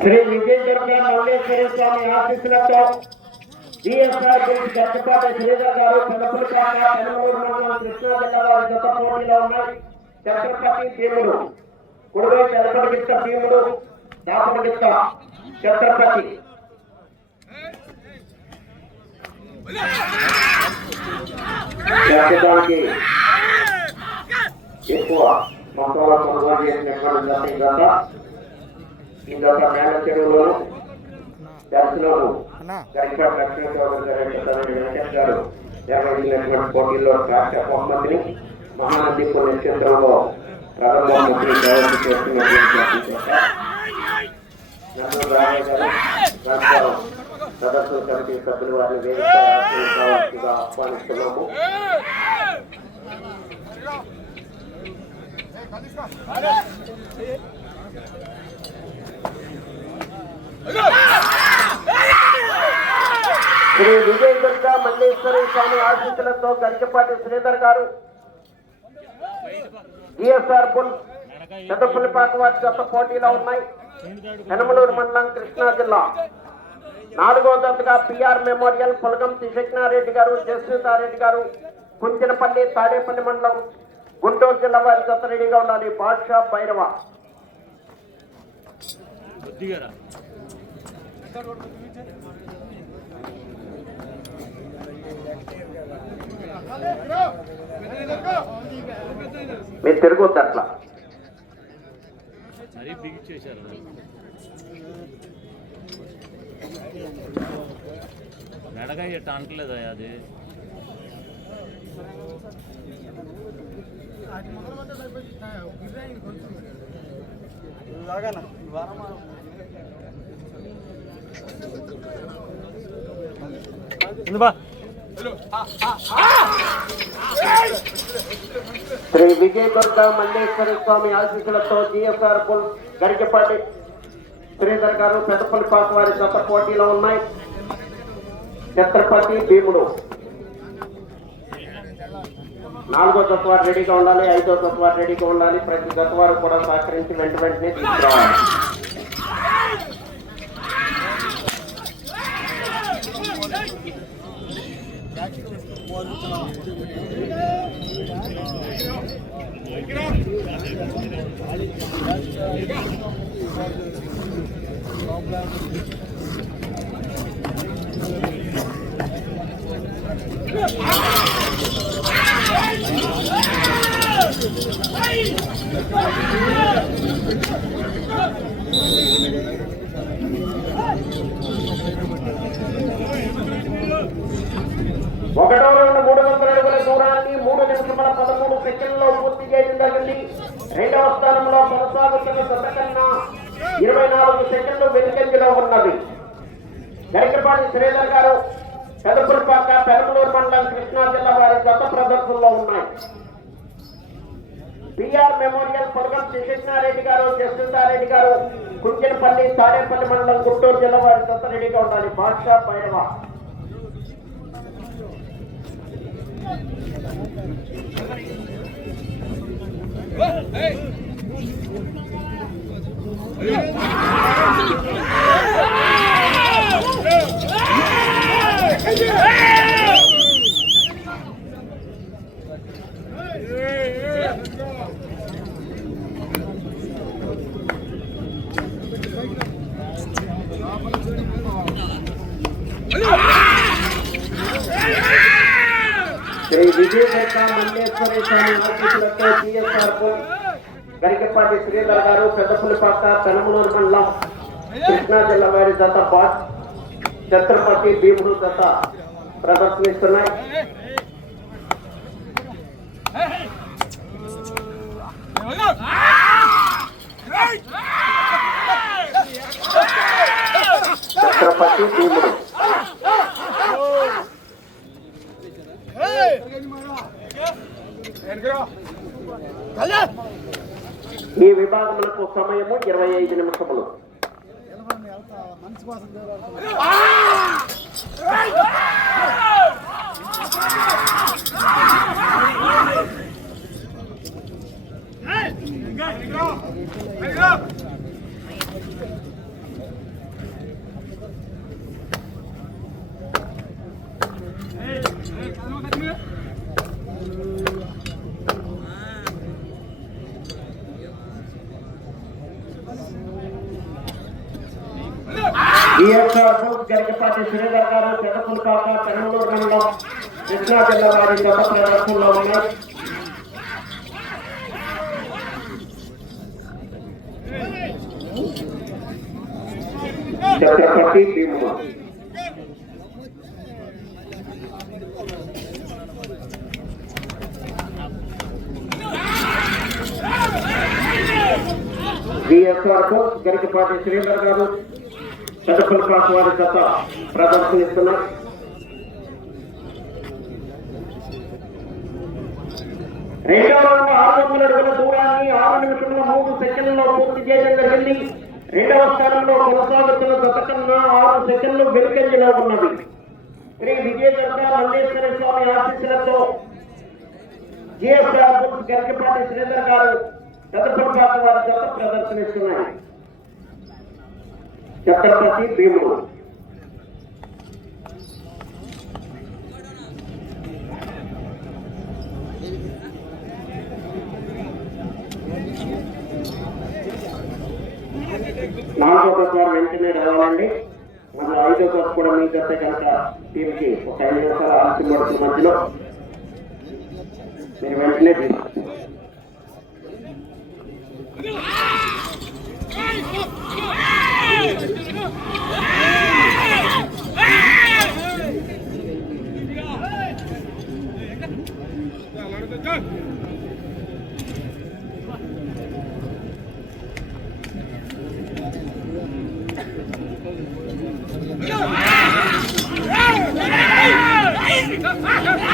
శ్రీ విజయదుర్గ మల్లేశ్వర స్వామి ఆశీస్సులతో డిఎస్ఆర్ గురించి చట్టపాటి శ్రీధర్ గారు పెదపులపాక పెనమూరు మండలం కృష్ణా జిల్లా వారి గత పోటీలో ఉన్నాయి. ఛత్రపతి భీముడు భీముడు దాపడిగిత్త ఛత్రపతి ప్రస్తుతానికి ఎక్కువ మొత్తంలో కొనుగోలు చేసిన జత ఈ జత మేళ దర్శనము. గరికపాటి లక్ష్మీగౌడ్ గారు పెద్దలు వెంకటేష్ గారు. నిర్వహించినటువంటి పోటీల్లో రాష్ట్ర బహుమతిని మహానది పుణ్యక్షేత్రంలో బహుమతిని డైరెక్ట్ చేస్తున్నటువంటి సదస్సు కమిటీ సభ్యులు వారిని వేదిక కావాల్సిందిగా ఆహ్వానిస్తున్నాము. శ్రీ విజయ దుర్గా మల్లేశ్వరి స్వామి ఆశీస్సులతో గరికపాటి శ్రీధర్ గారు ఈఎస్ఆర్ బుల్ పెద్దపుల్లిపాక వారి గత పోటీలో ఉన్నాయి. యనమలూరు మండలం కృష్ణా జిల్లా. నాలుగో దశగా పిఆర్ మెమోరియల్ పొలగం త్రిశక్నారెడ్డి గారు జస్మితారెడ్డి గారు కుంచినపల్లి తాడేపల్లి మండలం గుంటూరు జిల్లా వారి గత రెడీగా ఉండాలి. బాద్షా భైరవ. మీరు తిరగొద్దు అట్లా. మెడగా ఇట్ట అంటలేదా అది? బా శ్రీ విజయ దుర్గ మల్లేశ్వర స్వామి ఆశీస్సులతో జిఎస్ఆర్ పుల్ గరికపాటి శ్రీధర్ గారు పెద్దపల్లి పాత వారి గత పోటీలో ఉన్నాయి. ఛత్రపతి భీముడు. నాలుగో తత్వాలు రెడీగా ఉండాలి ఐదో తత్వాలు రెడీగా ఉండాలి. ప్రతి తత్వాలు కూడా సహకరించి వెంట వెంటనే తీసుకురావాలి. ఒకటో మూడు వందల అడుగుల దూరాన్ని మూడు నిమిషముల పదమూడు సెకండ్లో పూర్తి చేయడం జరిగింది. రెండవ స్థానంలో కొనసాగుతున్న శతకన్నా ఇరవై నాలుగు సెకండ్లు వెనుకంజలో ఉన్నది. గరికపాటి శ్రీధర్ గారు పెదపురపాక పెరమలూరు మండలం కృష్ణా జిల్లా వారి గత ప్రదర్శనలో ఉన్నాయి. పిఆర్ మెమోరియల్ పొలగం శ్రీకృష్ణారెడ్డి గారు జస్టిసారెడ్డి గారు కుంచెనపల్లి తాడేపల్లి మండలం గుంటూరు జిల్లా వారి గత రెడీగా ఉండాలి. బాద్షా Hey! శ్రీ విసిరే గారు పెద్దపులిపాక పెనమలూరు మండలం కృష్ణా జిల్లా వారి జత బాట్ ఛత్రపతి భీముడు జత ప్రదర్శనిస్తున్నాయి ఛత్రపతి భీముడు Hey! ఈ విభాగములకు సమయము ఇరవై ఐదు నిమిషములు. కృష్ణా జిల్లా వారి గత ప్రదర్శనలో ఉన్నాయి ఛత్రపతి భీముడు బిఎస్ఆర్ గరికపాటి శ్రీధర్ గారు పెద్దపల్లి క్లాస్ వారి గత ప్రదర్శనిస్తున్నారు రెండవ రౌండ్ ఆరు వందల అడుగుల దూరాన్ని ఆరు నిమిషముల మూడు సెకండ్లలో పూర్తి చేయడం జరిగింది రెండవ స్థానంలో కొనసాగుతున్న గతకన్నా ఆరు సెకండ్లు వెనుకంజలో ఉన్నది. శ్రీ విజయదుర్గ మల్లేశ్వర స్వామి ఆశీస్సులతో జిఎస్ఆర్ బుక్స్ గరికపాటి శ్రీధర్ గారు పెద్దపల్లి క్లాస్ వారి గత ప్రదర్శనిస్తున్నాయి. ఛత్రపతి భీముడు. నాలుగో ప్రకారం వెంటనే రావాలండి మన ఐదో కప్ కూడా మీ చేస్తే కనుక టీంకి ఒక ఐదు నిమిషాలు ఆలస్యం పడుతున్న మధ్యలో మీరు వెంటనే తీసుకోండి. Ah!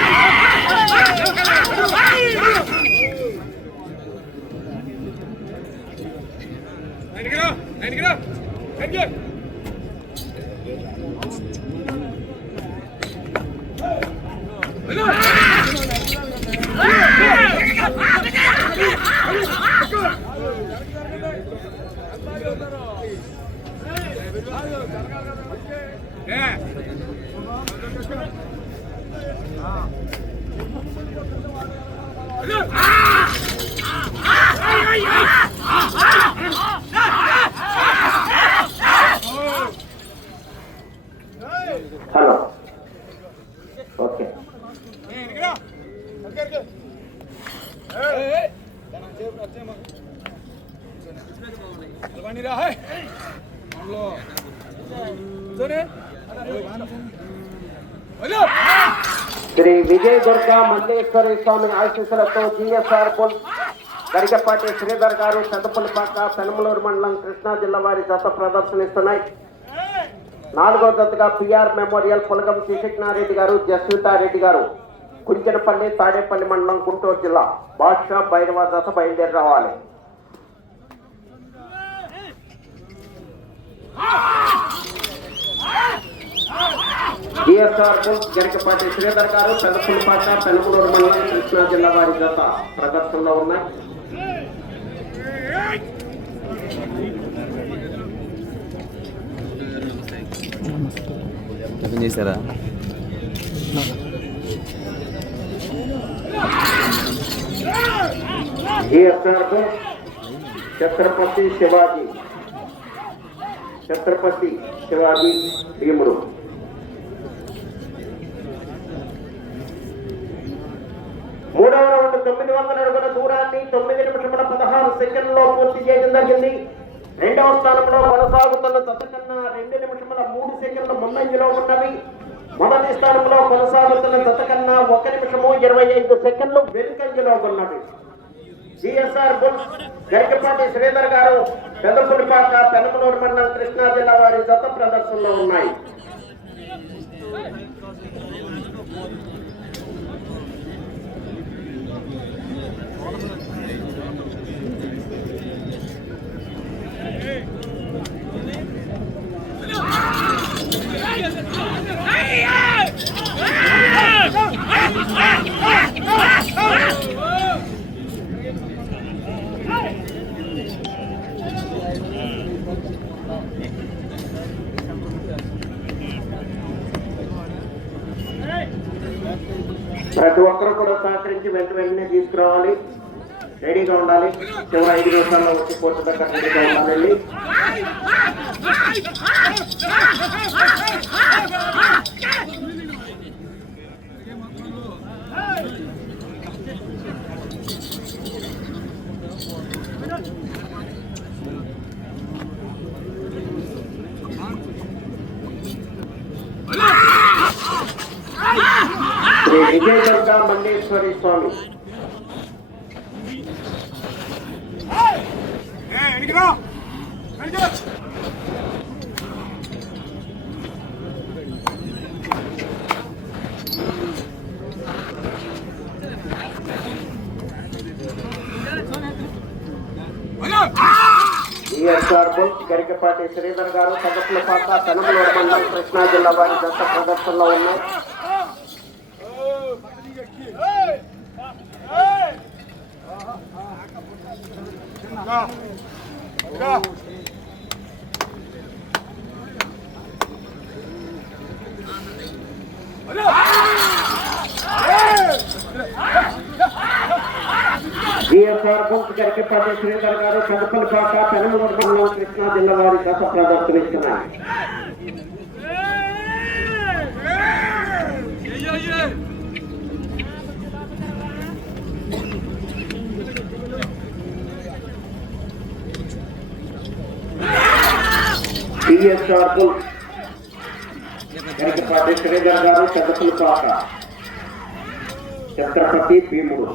శ్రీ విజయ దుర్గ మల్లేశ్వరి స్వామి ఆశీస్సులతో జిఎస్ఆర్ పుల్ గరికపాటి శ్రీధర్ గారు పెద్దపల్లిపాక పెనమలూరు మండలం కృష్ణా జిల్లా వారి జత ప్రదర్శనిస్తున్నాయి. నాలుగో జతగా పిఆర్ మెమోరియల్ పులగం శ్రీకృష్ణారెడ్డి గారు జస్వితారెడ్డి గారు కుంచెనపల్లి తాడేపల్లి మండలం గుంటూరు జిల్లా బాద్షా భైరవ జత బయలుదేరి రావాలి. జిఎస్ఆర్ గరికపాటి శ్రీధర్ గారు పెద్దపుల్లిపాక పెనమలూరు మండలం కృష్ణా జిల్లా వారి జత ప్రదర్శనలో ఉన్నాయి. చేశారా? జిఎస్ఆర్ ఛత్రపతి శివాజీ. ఛత్రపతి శివాజీ భీముడు. మూడవ రౌండ్ తొమ్మిది వందల అడుగుల దూరాన్ని తొమ్మిది నిమిషముల పదహారు సెకండ్లో పూర్తి చేయడం జరిగింది. రెండవ స్థానంలో కొనసాగుతున్న జత కన్నా రెండు నిమిషముల మూడు సెకండ్లు ముందంజలో ఉన్నవి. మొదటి స్థానంలో కొనసాగుతున్న జత కన్నా ఒక నిమిషము ఇరవై ఐదు సెకండ్లు వెనుకంజలో ఉన్నవి. సిఎస్ఆర్ బుల్స్ గరికపాటి శ్రీధర్ గారు పెద్దపుడిపాక పెనమలూరు మండలం కృష్ణా జిల్లా వారి జత ప్రదర్శనలో ఉన్నాయి ప్రతి ఒక్కరు కూడా సహకరించి వెంట వెంటనే తీసుకురావాలి రెడీగా ఉండాలి చివరి ఐదు నిమిషాల్లో వచ్చి కోర్టు దగ్గర రెడీగా ఉండాలండి శ్రీ విజయ దుర్గా మల్లేశ్వరి స్వామి. ఈఎస్ఆర్ బుల్ శ్రీధర్ గారు సగట్ల పాక తనుమల మండలం కృష్ణా జిల్లా వారి దశ ప్రదర్శనలో ఉన్నాయి ఈఎస్ఆర్ గరికపాటి శ్రీధర్ గారు సగట్ల పాక మండలం కృష్ణా జిల్లా వారి దత్త ప్రదర్శనిస్తున్నారు ఈఎస్ఆర్ గరికపాటి శ్రీధర్ గారు ఛత్రపతి భీముడు.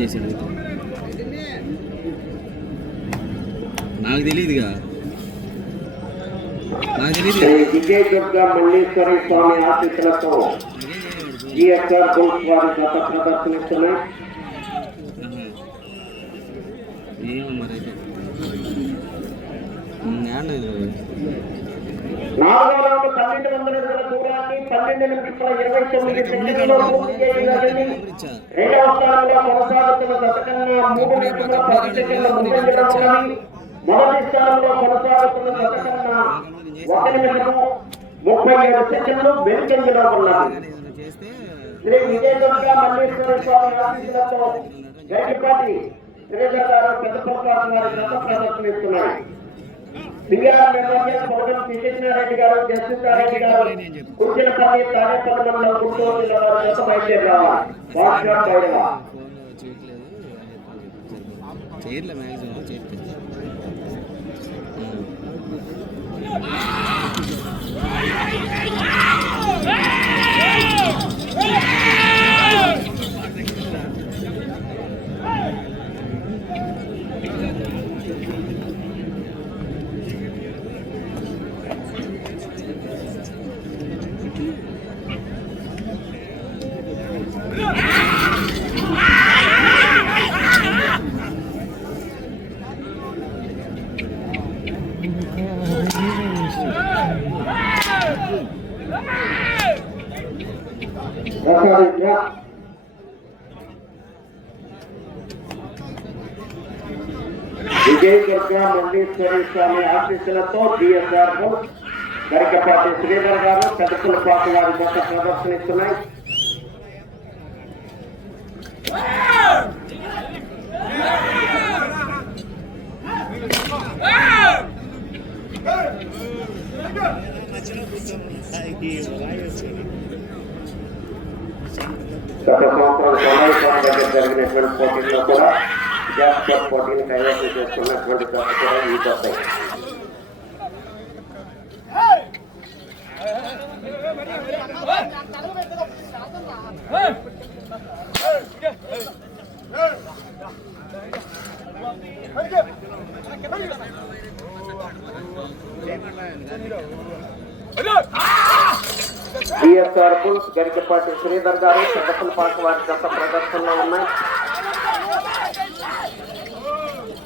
చేసాడు ఇది. నాకు తెలియదుగా నాకు తెలియదు మల్లేశ్వరి స్వామి ఆశీస్సులతో జిఎస్ఆర్ గోల్స్ వారి గత ప్రదర్శనిస్తున్నాయి ఏమో మరి అయితే. నేను నాలుగో రౌండ్ పన్నెండు వందల పన్నెండు నిమిషాల ఇరవై తొమ్మిది సెకండ్లలో పూర్తి చేయగలిగింది రెండవ స్థానంలో కొనసాగుతున్న మూడు పది సెకండ్ల మొదటి స్థానంలో కొనసాగుతున్న ఒక నిమిషము ముప్పై ఏడు సెకండ్లు వెనుకంజలో ఉన్నారు శ్రీ విజయదుర్గ మల్లేశ్వర స్వామి ఆశీస్సులతో గట్టిపాటి శ్రీధర్ గారు పెద్ద వారి గత బిఆర్ మెమోరియల్ పౌడర్ కిషన్రెడ్డి గారు జస్టిసారెడ్డి గారు కుర్చలపల్లి తాడేపల్లి మండలం గుంటూరు జిల్లా వారి గత బయలుదేరి రావాలి వాట్సాప్ చేయట్లేదు చేయట్లే మ్యాక్సిమం చేయట్లేదు ప్రసాదించ విజయ దుర్గా మండేశ్వరి స్వామి ఆశీస్సులతో డిఎస్ఆర్ గరికపాటి శ్రీధర్ గారు పెద్దకుల పాట వారి గత ప్రదర్శనిస్తున్నాయి గత సంవత్సరం సోనాలి స్వామి దగ్గర జరిగినటువంటి పోటీల్లో కూడా జాస్పర్ పోటీని కైవసం చేసుకున్నటువంటి గత కూడా ఈ గత బిఎస్ఆర్ బుల్స్ గరికపాటి శ్రీధర్ గారు పెద్దపల్లి పాట వారి గత ప్రదర్శనలో ఉన్నాయి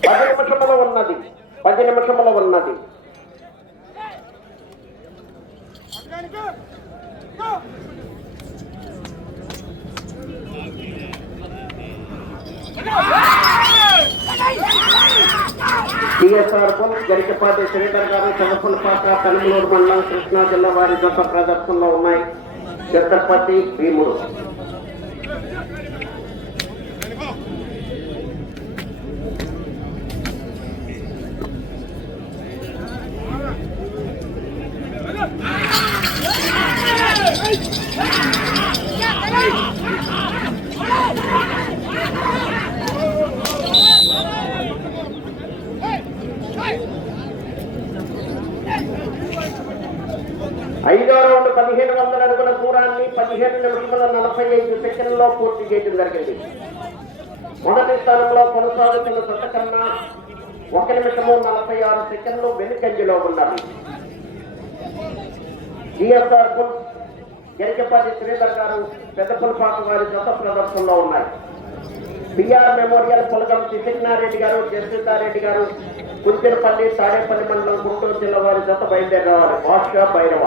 పది నిమిషముల ఉన్నది. పది నిమిషముల ఉన్నది. టిఎస్ఆర్ గరికపాటి శ్రీధర్ గారు చదపలపాక కనుమలూరు మండలం కృష్ణా జిల్లా వారి గత ప్రదర్శనలో ఉన్నాయి. ఛత్రపతి భీముడు. దూరాన్ని నిమిషముల నలభై ఐదు సెకండ్లో పూర్తి చేయడం జరిగింది. మొదటి స్థానంలో కొనసాగుతున్న జత కన్నా ఒక నిమిషము నలభై ఆరు సెకండ్లు వెనుకంజలో ఉన్నారు జిఎస్ఆర్ బుల్ గరికపాటి శ్రీధర్ గారు పెద్దపులపాక వారి జత ప్రదర్శనలో ఉన్నాయి. బిఆర్ మెమోరియల్ పులగం త్రిశక్నారెడ్డి గారు జస్మితారెడ్డి గారు కుంచెరపల్లి తాడేపల్లి మండలం గుంటూరు జిల్లా వారి జత బయలుదేరి రావాలి భాష భైరవ.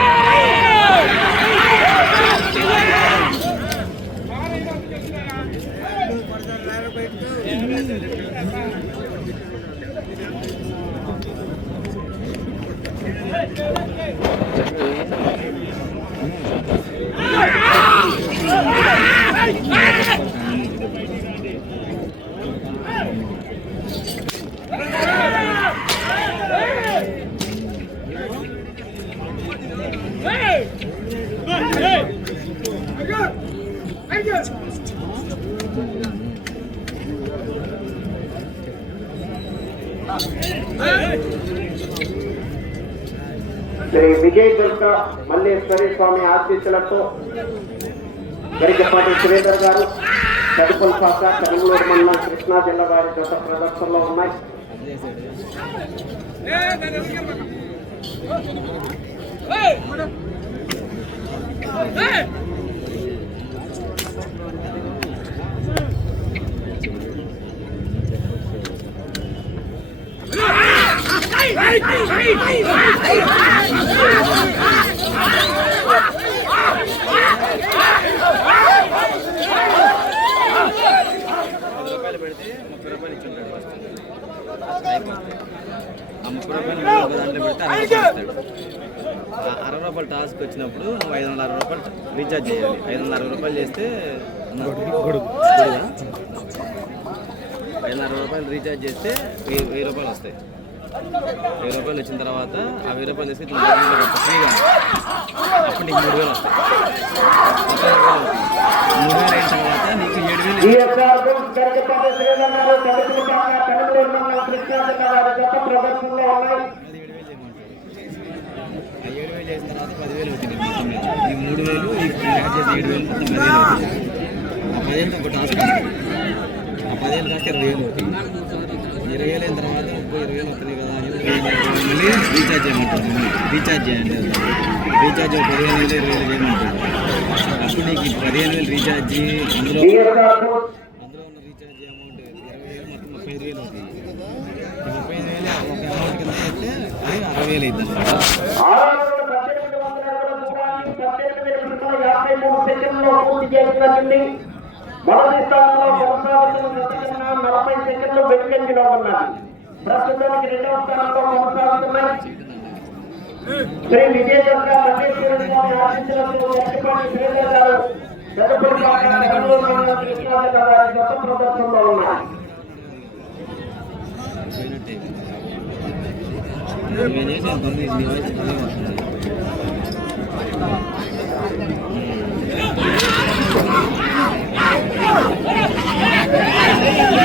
శ్రీ విజయ్ దుర్గ మల్లేశ్వరి స్వామి ఆశీస్సులతో గరికపాటి శ్రీధర్ గారు చదుపులపాక కనుమలూరు మండలం కృష్ణా జిల్లా వారి జత ప్రదర్శనలో ఉన్నాయి అదే సైడ్ పది రూపాయలు పెడితే ముప్పై రూపాయలు ఇచ్చి ఉంటాడు ఫస్ట్ అయిపోతుంది. ఆ ముప్పై రూపాయలు ఇంకో దాంట్లో పెడితే అరవై రూపాయలు అరవై రూపాయలు టాస్క్ వచ్చినప్పుడు నువ్వు ఐదు వందల అరవై రూపాయలు రీఛార్జ్ చేయాలి ఐదు వందల అరవై రూపాయలు చేస్తే? ఐదు వందల అరవై రూపాయలు రీఛార్జ్ చేస్తే వెయ్యి వెయ్యి రూపాయలు వస్తాయి వెయ్యి రూపాయలు వచ్చిన తర్వాత ఆ వెయ్యి రూపాయలు వేలు కట్టు ఫ్రీగా. అప్పుడు నీకు మూడు వేలు వస్తాయి. మూడు వేలు అయిన తర్వాత నీకు ఏడు వేలు ఏడు వేలు చేసిన తర్వాత పదివేలు అవుతుంది మొత్తం మీద ఈ మూడు వేలు ఈ యాడ్ చేసి ఏడు వేలు మొత్తం పదివేలు అవుతుంది. ఆ పదివేలు ఒక టాస్క్ ఆ పదివేలు కాస్త ఇరవై వేలు అవుతుంది. ఇరవై వేలు అయిన తర్వాత ఇంకో ఇరవై వేలు వస్తున్నాయి కదా అని రీఛార్జ్ చేయమంటారు. రీఛార్జ్ చేయండి. రీఛార్జ్ ఒక పదిహేను వేలు ఇరవై వేలు చేయమంటారు. అప్పుడు నీకు పదిహేను వేలు రీఛార్జ్ అందులో అందులో ఉన్న రీఛార్జ్ అమౌంట్ ఇరవై వేలు మొత్తం ముప్పై ఐదు వేలు అవుతుంది ముప్పై ఐదు వేలు ఒక అమౌంట్ కింద పెడితే అది అరవై వేలు అవుతుంది మొదటి స్థానంలో కొనసాగుతున్న నలభై సెకండ్లు వెనుకంజలో ఉన్నది. ప్రస్తుతానికి రెండవ స్థానంలో కొనసాగుతున్నాయి శ్రీ విజయదుర్గ మల్లేశ్వర స్వామి ఆశీస్సులతో ఎక్కపాటి శ్రీధర్ గారు పెద్దపల్లిపాక కర్నూలు మండలం కృష్ణా జిల్లా వారి గత ప్రదర్శనలో ఉన్నాయి పోయినట్టే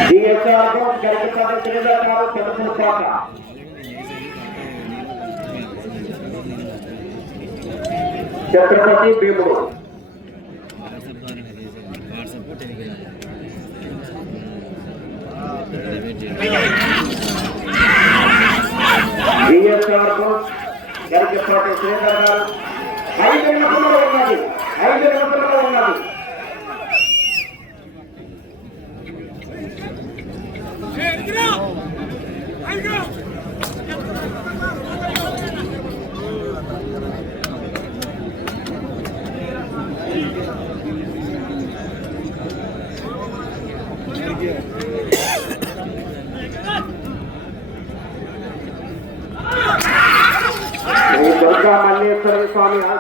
నేను చేసిన తొమ్మిది నీ వయసు తొమ్మిది వస్తుంది డిఎస్ఆర్ గరికపాటి శ్రీధర్ గారు పెద్దపల్లిపాక ఛత్రపతి భీముడు వాట్సాప్ ద్వారానే చేసేది వాట్సాప్ టెలిగ్రామ్ డిబేట్ చేయాలి బిఎస్ఆర్ గరికపాటి శ్రీధర్ గారు ఐదు నిమిషంలో ఉన్నది ఐదు నిమిషంలో ఉన్నది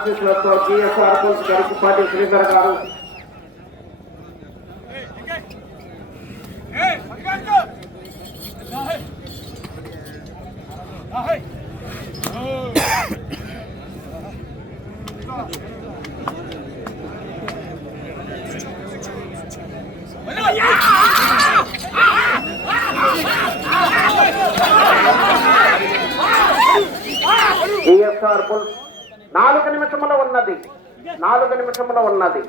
స్వామి ఆశీస్సులతో జిఎస్ఆర్ పుల్స్ గరికపాటి శ్రీధర్ గారు. జిఎస్ఆర్ పుల్స్ నాలుగు నిమిషముల ఉన్నది. నాలుగు నిమిషముల ఉన్నది.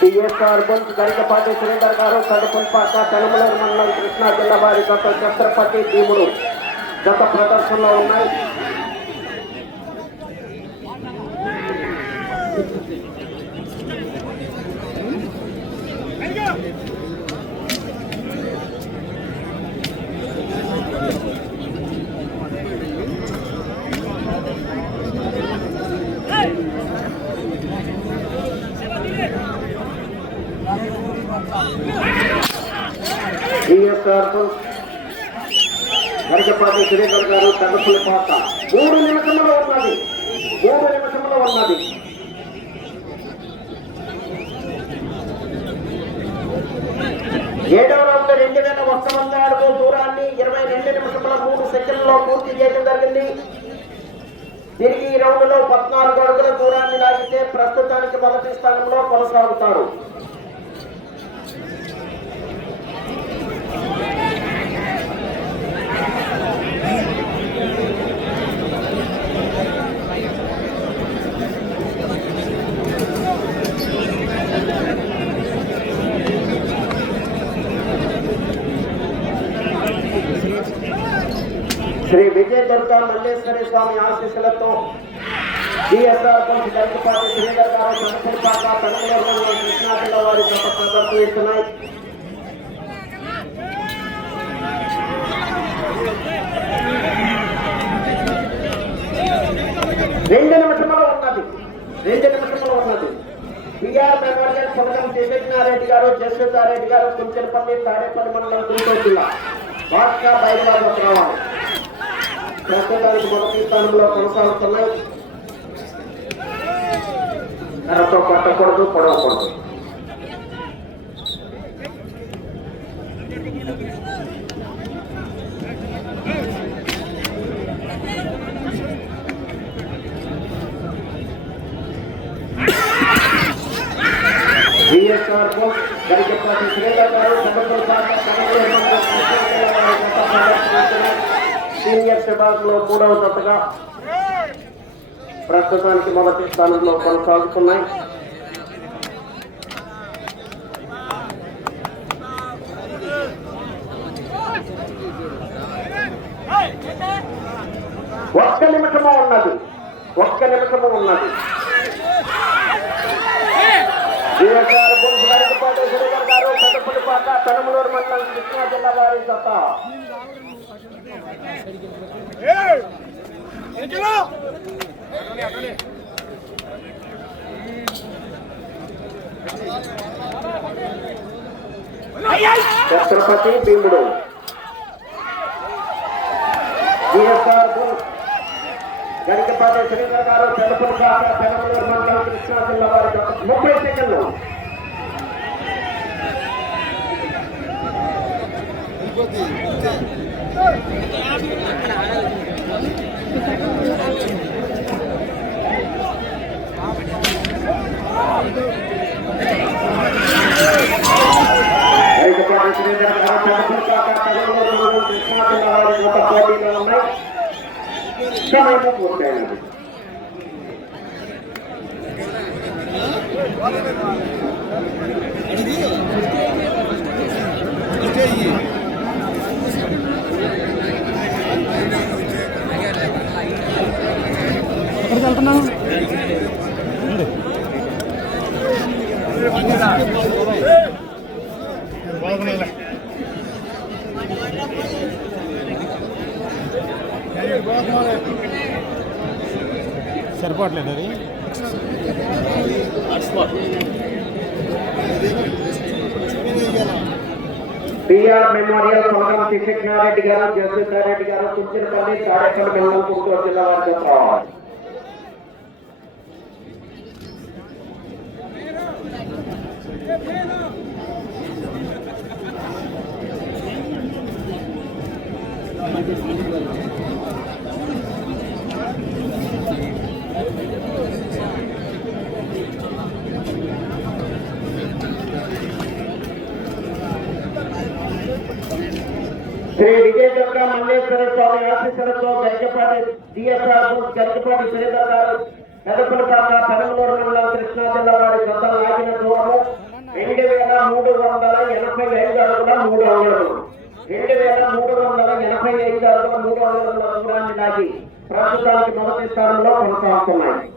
టిఎస్ఆర్ బుల్స్ గరికపాటి సురేందర్ గారు కడుపుల్పాక తలుమలూరు మండలం కృష్ణా జిల్లా వారి గత ఛత్రపతి భీముడు. గత ప్రదర్శనలో ఉన్నాయి టిఎస్ఆర్ బుల్స్ గరికపాటి సురేందర్ గారు కడుపుల్పాక మూడు నిమిషములో ఉన్నది మూడు నిమిషములో ఉన్నది ఏడవ రౌండ్ రెండు వేల ఒక్క వంద అడుగు దూరాన్ని ఇరవై రెండు నిమిషముల మూడు సెకండ్లో పూర్తి చేయడం జరిగింది తిరిగి ఈ రౌండ్లో పద్నాలుగు అడుగుల దూరాన్ని లాగితే ప్రస్తుతానికి మొదటి స్థానంలో కొనసాగుతారు శ్రీ విజయ దుర్గా మల్లేశ్వరి స్వామి ఆశీస్సులతో డిఎస్ఆర్ కొంచెం గరికపాటి శ్రీధర్ గారు కనపడిపాక తమిళనాడు కృష్ణా జిల్లా వారి గత రెండు నిమిషంలో ఉన్నది. రెండు నిమిషంలో ఉన్నది. బిఆర్ మెమోరియల్ పథకం దివ్యజ్ఞారెడ్డి గారు జస్వితారెడ్డి గారు కుంచెలపల్లి తాడేపల్లి మండలం గుంటూరు జిల్లా. భాస్కర్ బయలుదేరి రావాలి ప్రస్తుతానికి మొదటి స్థానంలో కొనసాగుతున్నాయి. కర్రతో కొట్టకూడదు పొడవకూడదు విఎస్ఆర్ బోస్ గరికపాటి శ్రీధర్ గారు సంబర్పూర్ పాట సీనియర్ విభాగంలో మూడవ జతగా ప్రస్తుతానికి మొదటి స్థానంలో కొనసాగుతున్నాయి. ఒక్క నిమిషము ఉన్నది. ఒక్క నిమిషము ఉన్నది. విఎస్ఆర్ బుల్స్ గారు పెద్దపల్లి పాట పెనమలూరు మండలం కృష్ణా జిల్లా వారి జత ఛత్రపతి భీముడు విఎస్ఆర్ బుల్స్ గరికపాటి శ్రీధర్ గారు పెద్దపల్లి పాట పెనమలూరు మండలం కృష్ణా జిల్లా వారి జత ముప్పై సెకండ్లు గరికపాటి శ్రీధర్ గారు పెద్దపల్లి పాట పెనమలూరు మండలం కృష్ణా జిల్లా వారి జత పోటీలో ఉన్నాయి సమయం పూర్తయినది బాగున్నాయి సరిపోవట్లేదు అది పిఆర్ మెమోరియల్ కొనగం శ్రీకృష్ణారెడ్డి గారు జయసూర్యారెడ్డి గారు కుంచినపల్లి తాడేపల్లి మండలం గుంటూరు జిల్లా వారికి శ్రీ విజయ విజయదుర్గ మల్లేశ్వర స్వామి ఆశీస్సులతో గరికపాటి డిఎస్ఆర్ గరికపాటి శ్రీధర్ గారు పెదపలపాక పదమూడు మండలం కృష్ణా జిల్లా వారి సొంత నాగిన చూడము రెండు వేల మూడు వందల ఎనభై ఐదు అడుగుల మూడు అంగుళములు రెండు వేల మూడు వందల ఎనభై ఐదు అడుగుల మూడు అంగుళముల దూరాన్ని దాటి ప్రస్తుతానికి మొదటి స్థానంలో కొనసాగుతున్నాయి